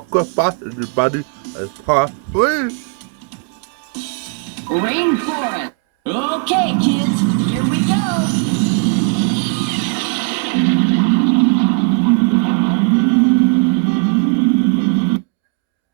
fast everybody as possible. Rainforest. Okay, kids, here we go.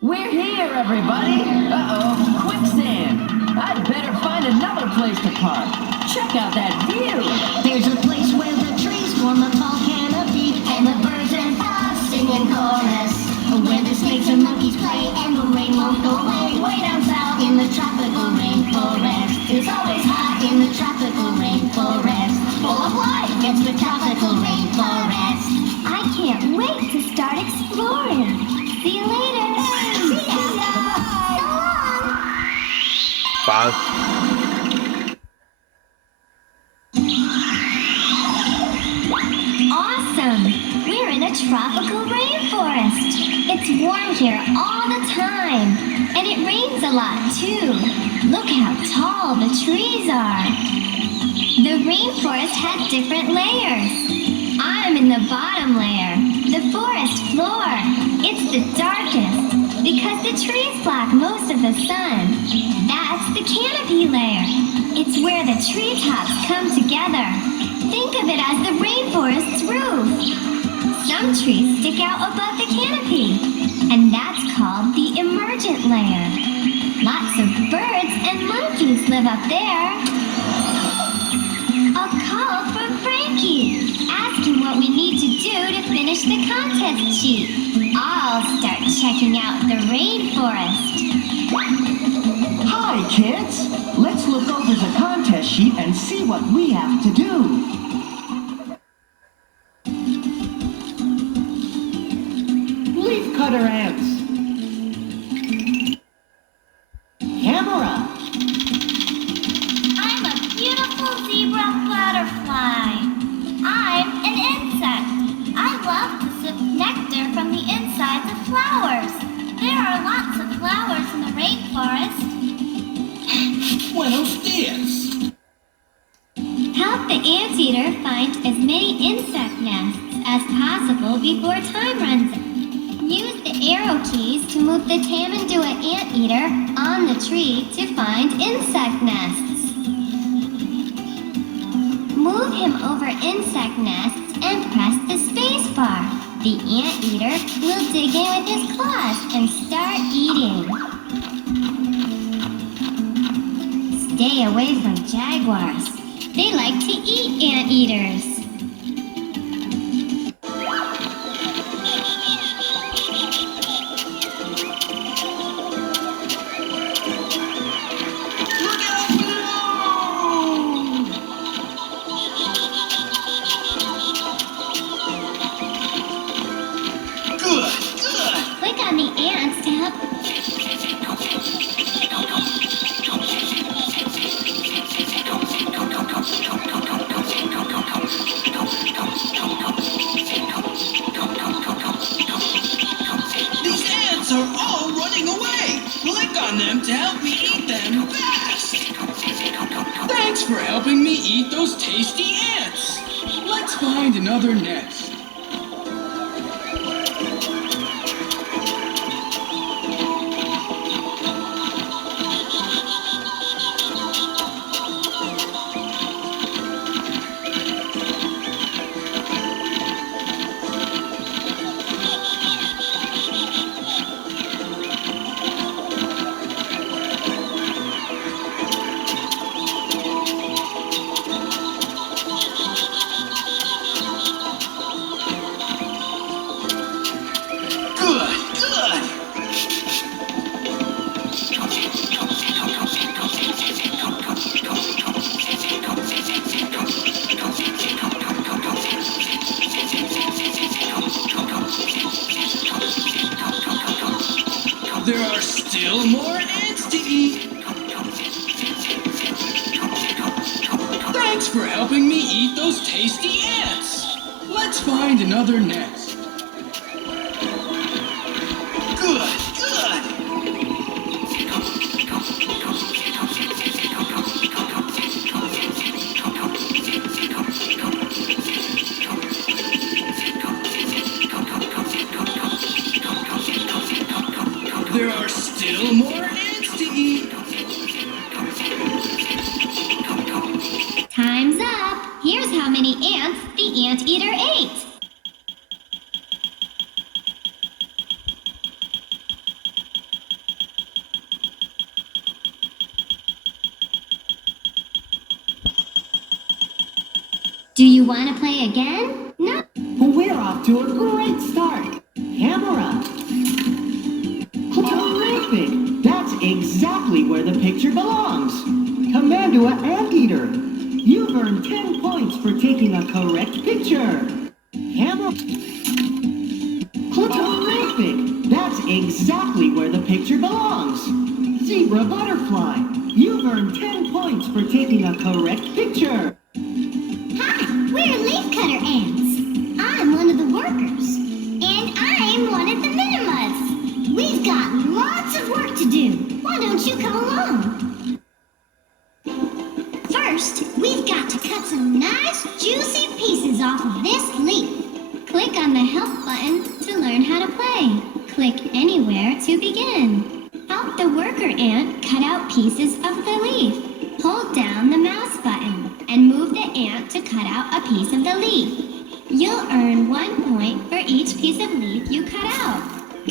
We're here, everybody. Uh-oh, quicksand. I'd better find another place to park. Check out that view. There's a place where the trees form a tall canopy, and the birds and frogs sing in chorus. Where the snakes and monkeys play, and the rain won't go away. Way down south in the tropical rainforest. It's always hot in the tropical rainforest. Full of life, it's the tropical rainforest. I can't wait to start exploring. See you later. See ya. So long. Bye. Awesome! We're in a tropical rainforest. It's warm here all the time. And it rains a lot too. Look how tall the trees are. The rainforest has different layers. I'm in the bottom layer, the forest floor. It's the darkest because the trees block most of the sun. That's the canopy layer. It's where the treetops come together. Think of it as the rainforest's roof. Some trees stick out above the canopy, and that's called the emergent layer. Lots of birds and monkeys live up there. A call from Frankie, asking what we need to do to finish the contest sheet. I'll start checking out the rainforest. Hi, kids. Let's look over the contest sheet and see what we have to do. Leafcutter ants. Camera. I'm a beautiful zebra butterfly. I'm an insect. I love to sip nectar from the insides of flowers. There are lots of flowers in the rainforest. Buenos dias. Help the anteater find as many insect nests as possible before time runs out. Use the arrow keys to move the Tamandua anteater on the tree to find insect nests. Move him over insect nests and press the space bar. The anteater will dig in with his claws and start eating. Stay away from jaguars. They like to eat anteaters. Click on the ants to help. These ants are all running away. Click on them to help me eat them fast. Thanks for helping me eat those tasty ants. Let's find another nest. There are still more ants to eat. Thanks for helping me eat those tasty ants. Let's find another nest. Good, good. There are still more ants to eat. Time's up. Here's how many ants the anteater ate. Do you want to play again? No. We're off to a great start. Camera. Terrific. That's exactly where the picture belongs. Commandua Anteater. You've earned 10 points for taking a correct picture. Camera. Terrific. That's exactly where the picture belongs. Zebra Butterfly. You've earned 10 points for taking a correct picture. Hi, we're leafcutter ants. I'm one of the workers. And I'm one of the minimas. We've got lots of work to do. Why don't you come along? First, we've got to cut some nice juicy pieces off of this leaf. Click on the help button to learn how to play. Click anywhere to begin. Help the worker ant cut out pieces of the leaf. Hold down the mouse button and move the ant to cut out a piece of the leaf. You'll earn 1 point for each piece of leaf you cut out.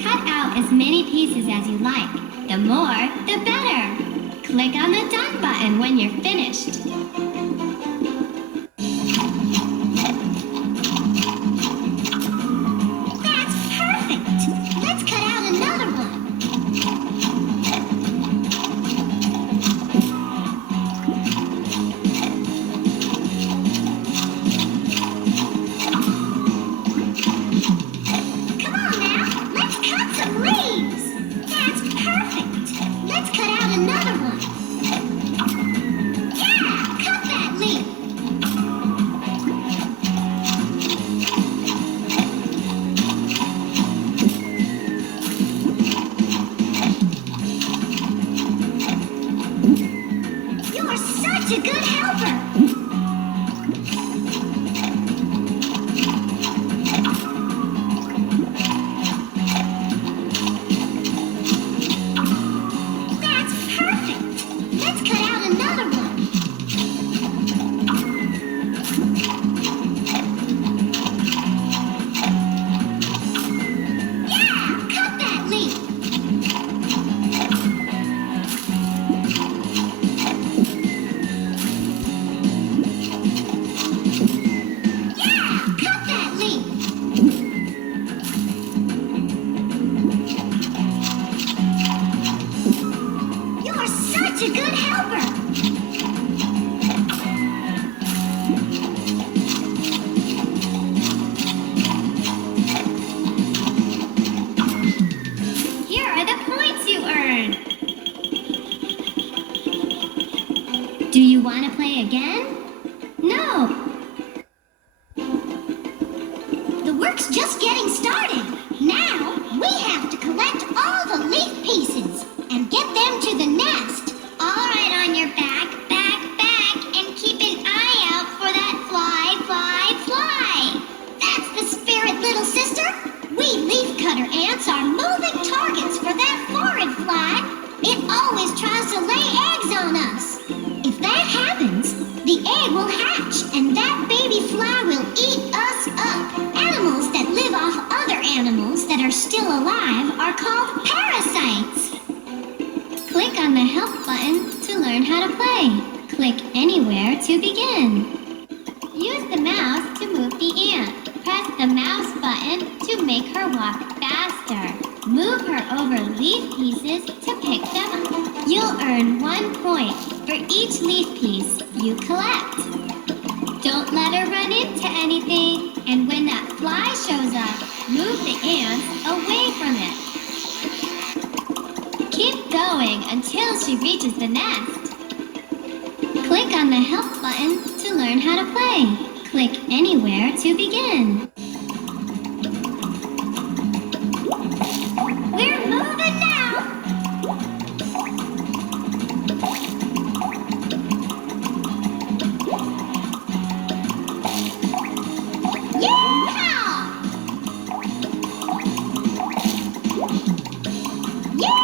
Cut out as many pieces as you like. The more, the better. Click on the done button when you're finished. That's perfect. Let's cut out another one. Come on now, let's cut some leaves. That's perfect. Let's cut out another one. Yeah, cut that leaf. You're such a good helper. That's perfect. Let's cut out another one. Yeah, cut that leaf. Yeah, cut that leaf. You're such a good helper. Here are the points you earned. Do you want to play again? No. The work's just getting started. Now, we have to collect all the leaf pieces and get them to the nest. All right, on your back, and keep an eye out for that fly. That's the spirit, little sister. We leafcutter ants are moving targets for that foreign fly. It always tries to lay eggs on us. If that happens, the egg will hatch and that baby fly will eat us up. Animals that live off other animals that are still alive are called parasites. Click on the help button to learn how to play. Click anywhere to begin. Use the mouse to move the ant. Press the mouse button to make her walk faster. Move her over leaf pieces to pick them up. You'll earn 1 point for each leaf piece you collect. Don't let her run into anything, and when that fly shows up, move the ants away from it. Keep going until she reaches the nest. Click on the help button to learn how to play. Click anywhere to begin. We're moving now! Yeehaw! Yeah!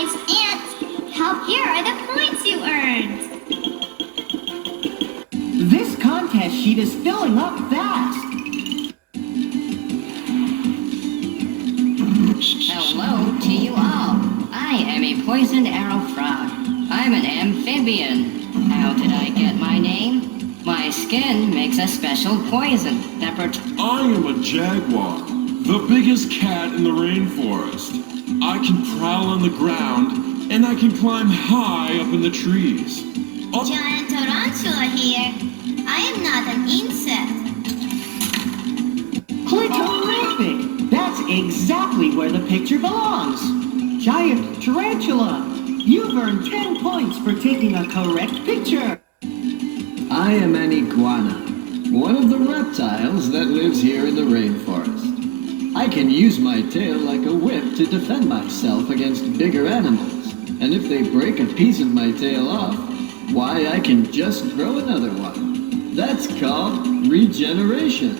nice ants. Here are the points you earned. This contest sheet is filling up fast. Hello to you all. I am a poisoned arrow frog. I'm an amphibian. How did I get my name? My skin makes a special poison that I am a jaguar, the biggest cat in the rainforest. I can prowl on the ground, and I can climb high up in the trees. Giant tarantula here. I am not an insect. Click-o-rific! That's exactly where the picture belongs. Giant tarantula! You've earned 10 points for taking a correct picture. I am an iguana, one of the reptiles that lives here in the rainforest. I can use my tail like a whip to defend myself against bigger animals. And if they break a piece of my tail off, why, I can just grow another one. That's called regeneration.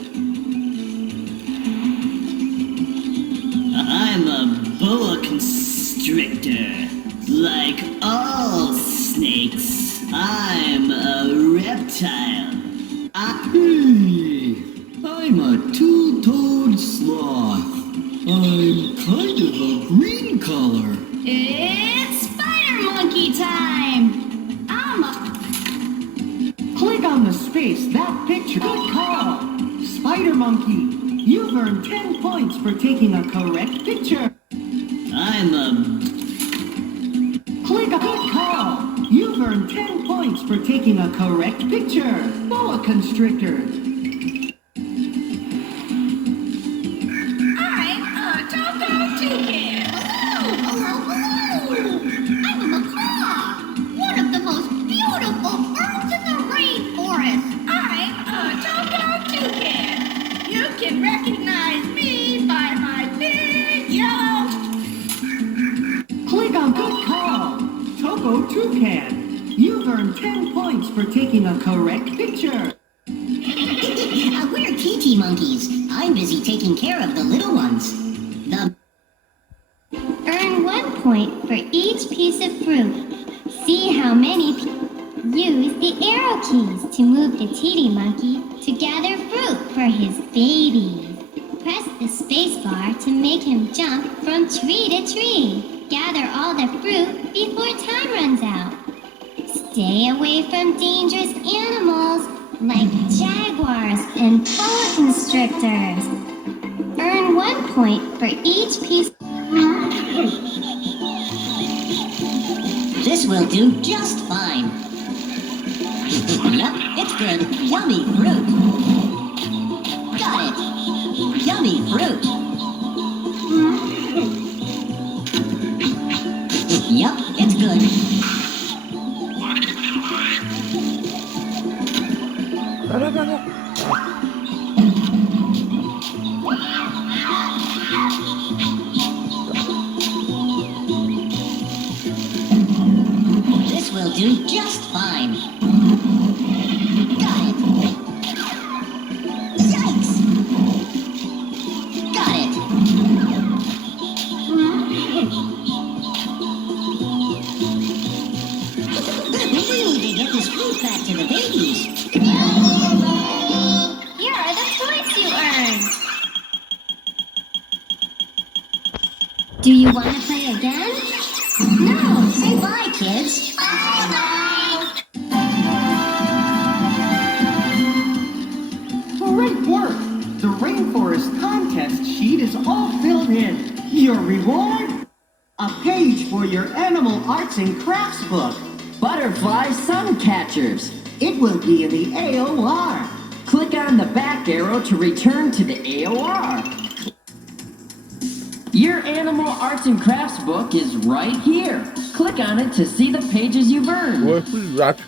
I'm a boa constrictor. Like all snakes, I'm a reptile. I'm a two-toed sloth. I'm kind of a green color. It's spider monkey time. Click on the space, that picture. Good call. Spider monkey. You've earned 10 points for taking a correct picture. I'm a... Click on good call. You've earned 10 points for taking a correct picture. Boa constrictor. I'm a Compaq toucan. Hello. I'm a macaw. One of the most beautiful birds in the rainforest. I'm a Compaq toucan. You can recognize me by my big yellow. Click on good call. Toco toucan. You've earned 10 points for taking a correct picture. We're TT monkeys. I'm busy taking care of the little ones. Earn 1 point for each piece of fruit. See how many use the arrow keys to move the TT monkey to gather fruit for his babies. Press the space bar to make him jump from tree to tree. Gather all the fruit before time runs out. Stay away from dangerous animals like jaguars and boa constrictors. Earn 1 point for each piece. This will do just fine. Yep, it's good. Yummy fruit. Got it. Yummy fruit. Yep, it's good. This will do just fine. Got it. Yikes! Got it. We need to get this fruit back to the babies. Here are the points you earned. Do you want to play again? No, say bye, kids. Great work! The Rainforest contest sheet is all filled in. Your reward? A page for your animal arts and crafts book. Butterfly sun catchers. It will be in the AOR. Click on the back arrow to return to the AOR. Your animal arts and crafts book is right here. Click on it to see the pages you've earned. That's